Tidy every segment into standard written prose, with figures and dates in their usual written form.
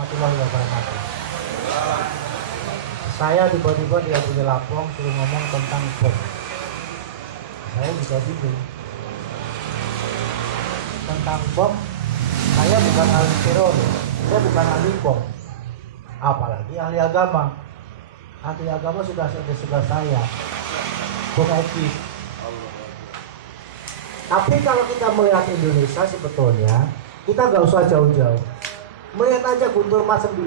warahmatullahi wabarakatuh. Saya tiba-tiba dia punya lapang suruh ngomong tentang bom. Saya juga bingung. Tentang bom, saya bukan ahli teroris, saya bukan ahli bom. Apalagi ahli agama. Ahli agama sudah sebelah saya, Bung Eki. Tapi kalau kita melihat Indonesia sebetulnya, kita nggak usah jauh-jauh. Melihat aja Guntur 49.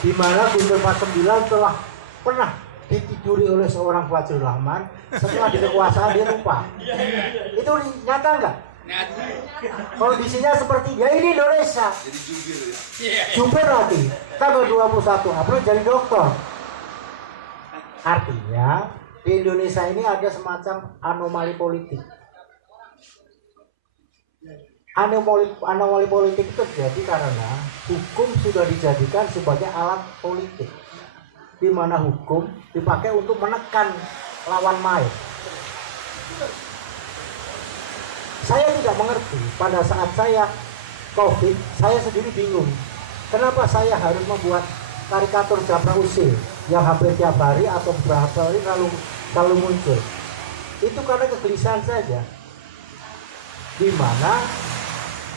Di mana Guntur 49 telah pernah ditiduri oleh seorang Fajrul Rahman, setelah di kekuasaan dia lupa. Itu nyata nggak? Kondisinya seperti dia ini Indonesia. Jadi jubir ya. Jubir lagi. Tanggal 21 April jadi dokter. Artinya di Indonesia ini ada semacam anomali politik. Anomali politik itu terjadi karena hukum sudah dijadikan sebagai alat politik, di mana hukum dipakai untuk menekan lawan main. Saya tidak mengerti, pada saat saya COVID, saya sendiri bingung. Kenapa saya harus membuat karikatur Japra Usil yang hampir tiap hari atau beberapa hari selalu muncul? Itu karena kegelisahan saja. Di mana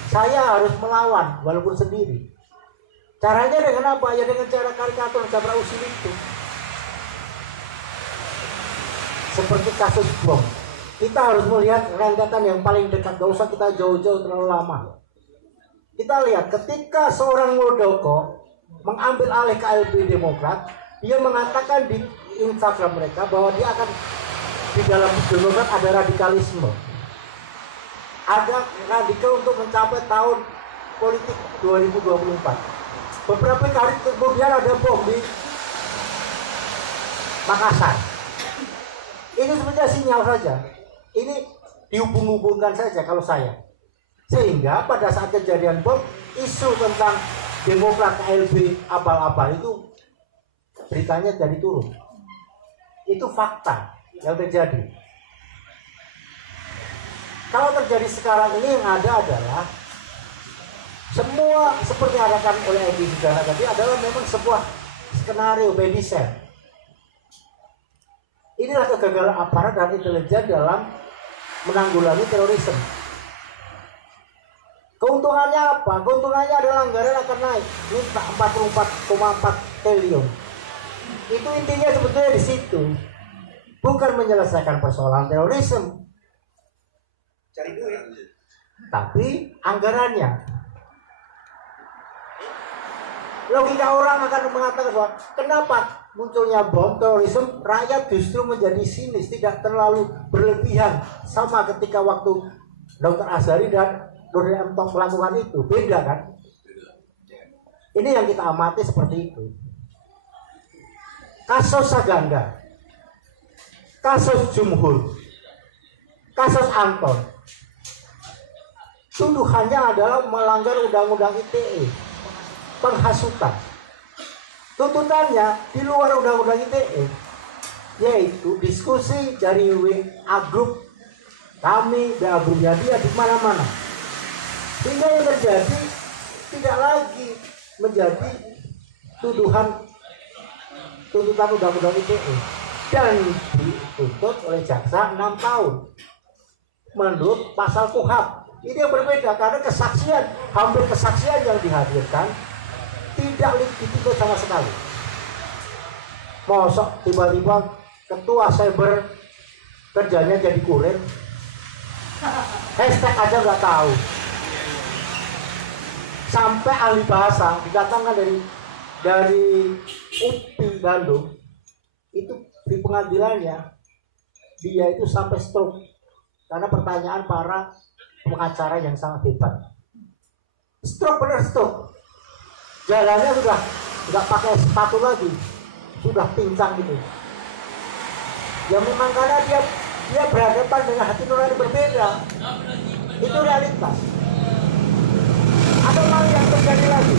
saya harus melawan walaupun sendiri. Caranya dengan apa? Ya dengan cara karikatur Japra Usil itu. Seperti kasus bom. Kita harus melihat rentetan yang paling dekat, gak usah kita jauh-jauh terlalu lama. Kita lihat ketika seorang Muldoko mengambil alih KLB Demokrat, dia mengatakan di Instagram mereka bahwa dia akan di dalam Demokrat ada radikalisme. Ada radikal untuk mencapai tahun politik 2024. Beberapa hari kemudian ada bom di Makassar. Ini sebenarnya sinyal saja. Ini dihubung-hubungkan saja kalau saya. Sehingga pada saat kejadian bom, isu tentang Demokrat KLB abal-abal itu beritanya jadi turun. Itu fakta yang terjadi. Kalau terjadi sekarang ini yang ada adalah semua seperti yang diarahkan oleh Edi Sudana tadi adalah memang sebuah skenario by design. Inilah kegagalan aparat dan intelijen dalam menanggulangi terorisme. Keuntungannya apa? Keuntungannya adalah anggaran akan naik. Ini 44,4 triliun. Itu intinya sebetulnya di situ. Bukan menyelesaikan persoalan terorisme, Cari duit. tapi anggarannya. Logika orang akan mengatakan bahwa kenapa munculnya bom terorisme, rakyat justru menjadi sinis, tidak terlalu berlebihan sama ketika waktu Dr. Azhari dan Dr. M. Tong melakukan itu. Beda kan? Ini yang kita amati seperti itu. Kasus Saganda, kasus Jumhur, kasus Anton, tuduhannya adalah melanggar undang-undang ITE, penghasutan. Tuntutannya di luar undang-undang ITE, yaitu diskusi dari WA Group kami, WA Groupnya dia di mana-mana. Sehingga yang terjadi tidak lagi menjadi tuntutan undang-undang ITE dan dituntut oleh jaksa 6 tahun menurut pasal KUHP. Ini yang berbeda karena hampir kesaksian yang dihadirkan tidak dituntut sama sekali. Mosok tiba-tiba ketua cyber kerjanya jadi kurir, hashtag aja nggak tahu. Sampai ahli bahasa didatangkan dari UPI Bandung, itu di pengadilannya dia itu sampai stroke karena pertanyaan para pengacara yang sangat hebat. Stroke, benar stroke. Jalannya sudah nggak pakai sepatu lagi, sudah pincang gitu. Ya memang karena dia berhadapan dengan hati nurani berbeda. Itu realitas. Ada hal yang terjadi lagi.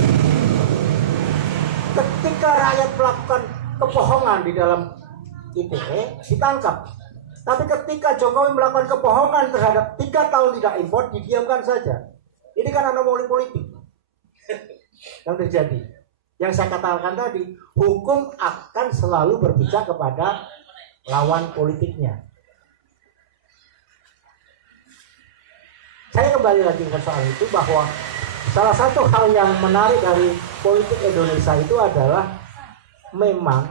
Ketika rakyat melakukan kebohongan di dalam ITE, ditangkap. Tapi ketika Jokowi melakukan kebohongan terhadap 3 tahun tidak impor, didiamkan saja. Ini kan anomali politik yang terjadi. Yang saya katakan tadi, hukum akan selalu berpijak kepada lawan politiknya. Saya kembali lagi ke soal itu, bahwa salah satu hal yang menarik dari politik Indonesia itu adalah memang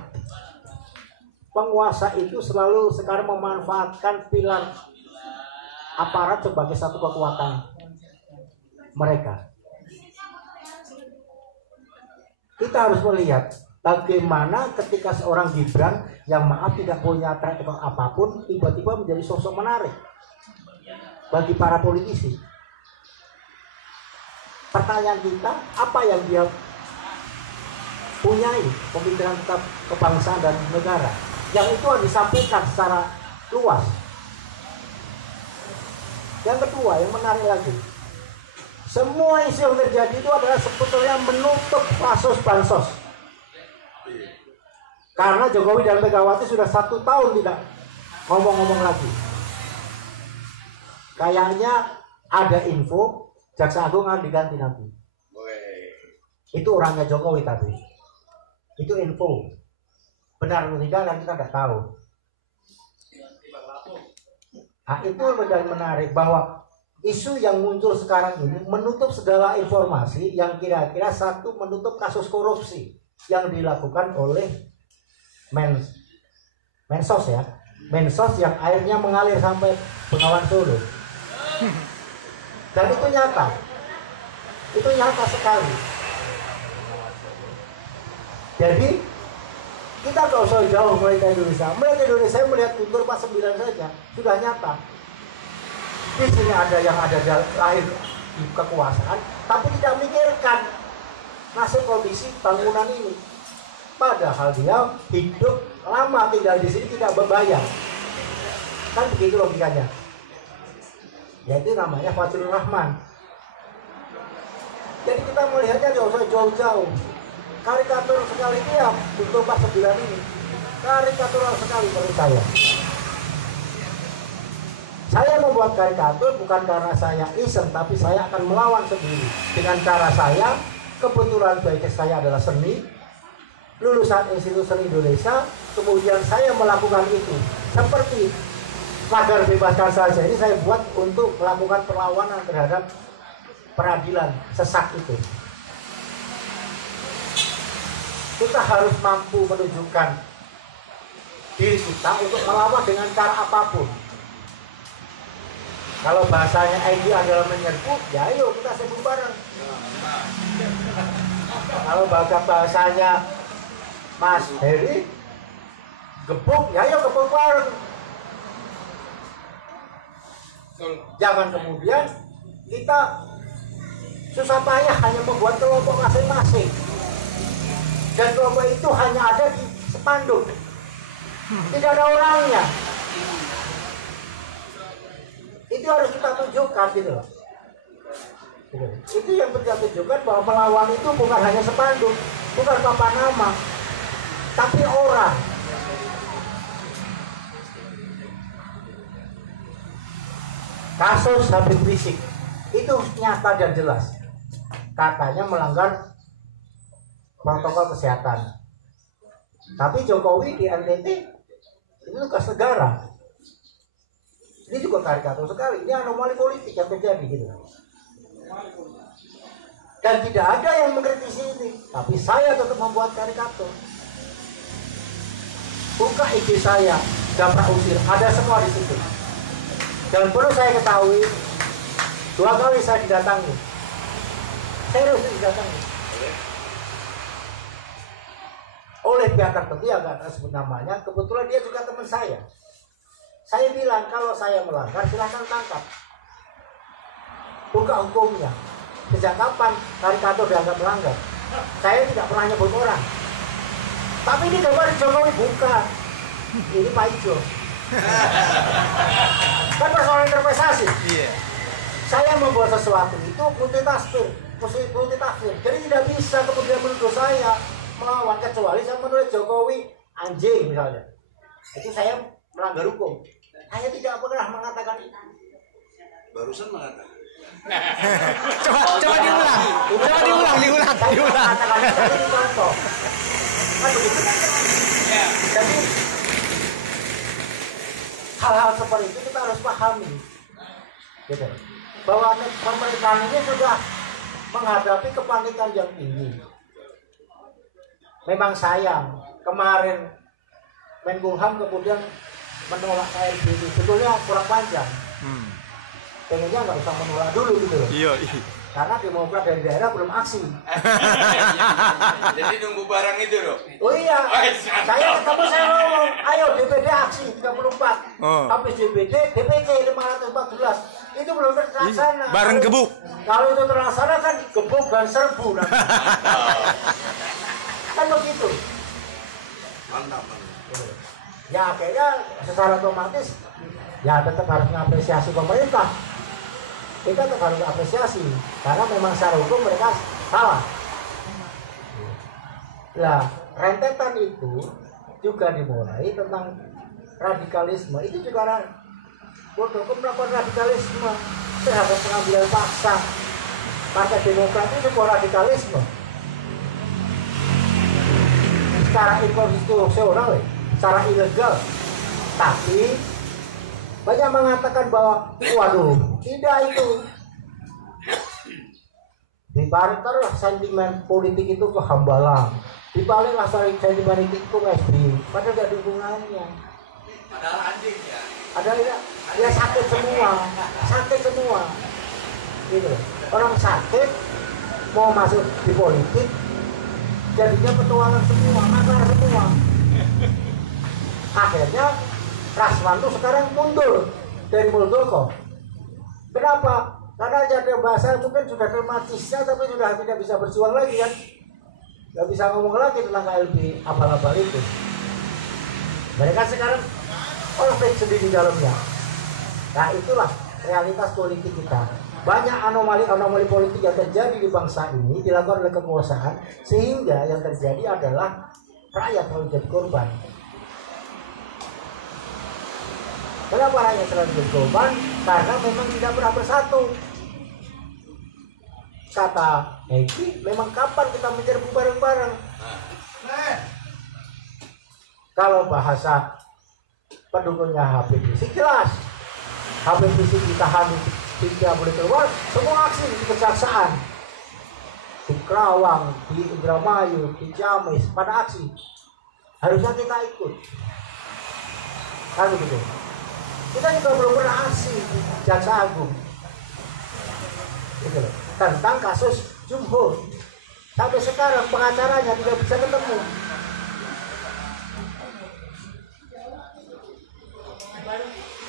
penguasa itu selalu sekarang memanfaatkan pilar aparat sebagai satu kekuatan mereka. Kita harus melihat bagaimana ketika seorang Gibran yang maaf tidak punya track record apapun tiba-tiba menjadi sosok menarik bagi para politisi. Pertanyaan kita, apa yang dia punyai pemikiran tentang kebangsaan dan negara yang itu harus disampaikan secara luas. Yang kedua, yang menarik lagi, semua isu yang terjadi itu adalah sebetulnya menutup kasus bansos. Karena Jokowi dan Megawati sudah 1 tahun tidak ngomong-ngomong lagi. Kayaknya ada info Jaksa Agung akan diganti nanti. Itu orangnya Jokowi tadi. Itu info. Benar atau tidak kan kita nggak tahu. Nah, itu menjadi menarik bahwa isu yang muncul sekarang ini menutup segala informasi yang kira-kira satu menutup kasus korupsi yang dilakukan oleh Mensos ya. Mensos yang airnya mengalir sampai Bengawan Solo. Dan itu nyata. Itu nyata sekali. Jadi kita nggak usah jauh melihat Indonesia. Melihat Guntur 49 saja sudah nyata. Di sini ada yang lahir di kekuasaan, tapi tidak memikirkan nasib kondisi bangunan ini. Padahal dia hidup lama tinggal di sini tidak berbayar. Kan begitu logikanya. Yaitu namanya Fadlur Rahman. Jadi kita melihatnya jauh-jauh. Karikatur sekali dia untuk 49 ini. Karikatural sekali menurut saya. Saya membuat karikatur bukan karena saya iseng, tapi saya akan melawan sendiri. Dengan cara saya, kebetulan baiknya saya adalah seni, lulusan Institut Seni Indonesia, kemudian saya melakukan itu. Seperti Pagar Bebaskan Saja ini saya buat untuk melakukan perlawanan terhadap peradilan sesat itu. Kita harus mampu menunjukkan diri kita untuk melawan dengan cara apapun. Kalau bahasanya ID adalah menyerbu, ya ayo kita sebut bareng. Kalau bahasanya Mas Heri, gebuk, ya ayo gebuk bareng. Jangan kemudian kita susah payah hanya membuat kelompok masing-masing. Dan kelompok itu hanya ada di spanduk. Tidak ada orangnya. Itu harus kita tunjukkan gitu loh. Itu yang kita tunjukkan bahwa melawan itu bukan hanya spanduk, bukan papan nama, tapi orang. Kasus Habib Rizik itu nyata dan jelas. Katanya melanggar protokol kesehatan. Tapi Jokowi di NTT itu tugas negara. Ini juga karikatur sekali. Ini anomali politik yang terjadi gitu. Dan tidak ada yang mengkritisi ini. Tapi saya tetap membuat karikatur. Buka IG saya, Japra Usir, ada semua di situ. Dan perlu saya ketahui, 2 kali saya didatangi. Serius didatangi. Oleh pihak tertentu yang nggak sebut namanya, kebetulan dia juga teman saya. Saya bilang kalau saya melanggar silahkan tangkap. Buka hukumnya. Sejak kapan karikatur dianggap melanggar? Saya tidak pernah nyebut orang. Tapi ini gambar Jokowi bukan. Ini Pak Ijo. Kan persoalan interpretasi. Saya membuat sesuatu itu multitafsir. Jadi tidak bisa kemudian menuduh saya melawan, kecuali saya menulis Jokowi anjing misalnya. Itu saya melanggar hukum. Saya tidak pernah mengatakan itu. Barusan mengatakan. Coba diulang. Katakan itu contoh. Kan begitu kan? Jadi hal-hal seperti itu kita harus pahami, gitu. Bahwa pemerintahan ini sudah menghadapi kepanikan yang tinggi. Memang sayang kemarin Menkumham kemudian menolak KLB itu sebetulnya kurang panjang. Pengennya nggak usah menolak dulu gitu loh. Iya. Karena Demokrat dari daerah belum aksi. Jadi nunggu barang itu loh. Oh iya, saya ngomong, ayo DPD aksi 34. Habis DPD, DPC 514. Itu belum terlaksana. Bareng gebuk. Kalau itu terlaksana kan gebuk dan serbu. Kan begitu. Mantap. Ya akhirnya secara otomatis ya tetap harus mengapresiasi pemerintah. Kita tetap harus apresiasi karena memang secara hukum mereka salah. Nah, rentetan itu juga dimulai tentang radikalisme. Itu juga Muldoko melakukan radikalisme terhadap pengambilan paksa. Partai Demokrat itu sebuah radikalisme secara inkonstitusional, secara ilegal. Tapi banyak mengatakan bahwa waduh, tidak itu. Dibaliklah sentimen politik itu ke Hambalang. Dibaliklah sentimen politik itu ke SBY. Padahal tidak ada hubungannya. Padahal anjing ya. Ada ya sakit semua. Gitu. Orang sakit mau masuk di politik jadinya petualang semua, makar semua. Akhirnya Rasmanto sekarang mundur dari Muldoko. Kenapa? Karena jadi bahasa mungkin sudah dramatisnya, tapi sudah tidak bisa berjuang lagi kan. Gak bisa ngomong lagi tentang KLB abal-abal itu. Mereka sekarang konflik sendiri di dalamnya. Nah itulah realitas politik kita. Banyak anomali politik yang terjadi di bangsa ini dilakukan oleh kekuasaan, sehingga yang terjadi adalah rakyat selalu jadi korban. Kenapa rakyat selalu jadi korban? Karena memang tidak pernah bersatu. Kata Eki, memang kapan kita menyerbu bareng-bareng? Kalau bahasa pendukungnya Habib Rizik jelas, Habib Rizik ditahan, tidak boleh keluar, semua aksi di kejaksaan, di Kerawang, di Indramayu, di Ciamis, pada aksi harusnya kita ikut, kan begitu. Kita juga belum pernah aksi di Jaksa Agung gitu loh, tentang kasus Jumhur. Sampai sekarang pengacaranya tidak bisa ketemu.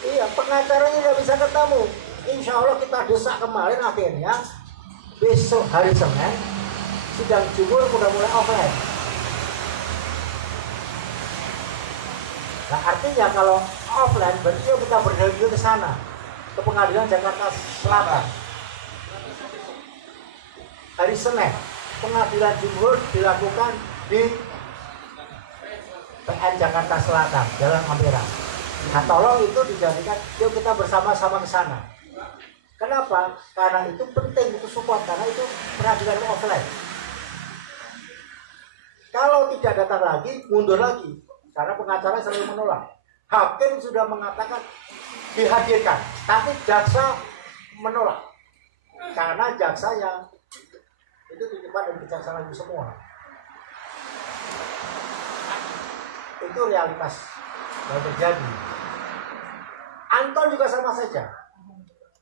Iya, pengacaranya tidak bisa ketemu. Insya Allah kita desak kemarin, akhirnya besok hari Senin sidang Jumhur udah mulai offline. Nah artinya kalau offline berarti kita berdiri ke sana, ke Pengadilan Jakarta Selatan. Hari Senin Pengadilan Jumhur dilakukan di PN Jakarta Selatan, Jalan Ampera. Nah tolong itu dijadikan, yuk kita bersama-sama ke sana. Kenapa? Karena itu penting, itu support, karena itu peradilan offline. Kalau tidak datang lagi, mundur lagi, karena pengacara selalu menolak. Hakim sudah mengatakan dihadirkan, tapi jaksa menolak, karena jaksanya itu titipan dari kejaksaan itu semua. Itu realitas yang terjadi. Anton juga sama saja,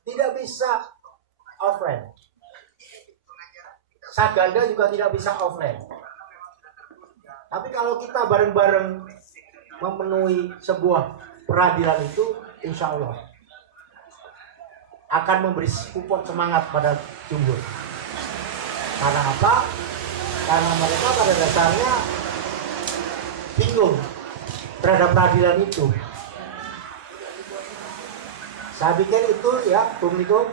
tidak bisa offline. Saganda juga tidak bisa offline. Tapi kalau kita bareng-bareng memenuhi sebuah peradilan itu, insya Allah akan memberi support semangat pada Jumhur. Karena apa? Karena mereka pada dasarnya bingung terhadap peradilan itu. Saya pikir itu ya, Bung Niko.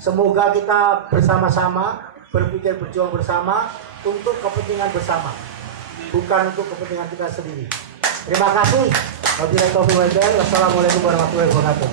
Semoga kita bersama-sama berpikir, berjuang bersama untuk kepentingan bersama, bukan untuk kepentingan kita sendiri. Terima kasih. Wassalamualaikum warahmatullahi wabarakatuh.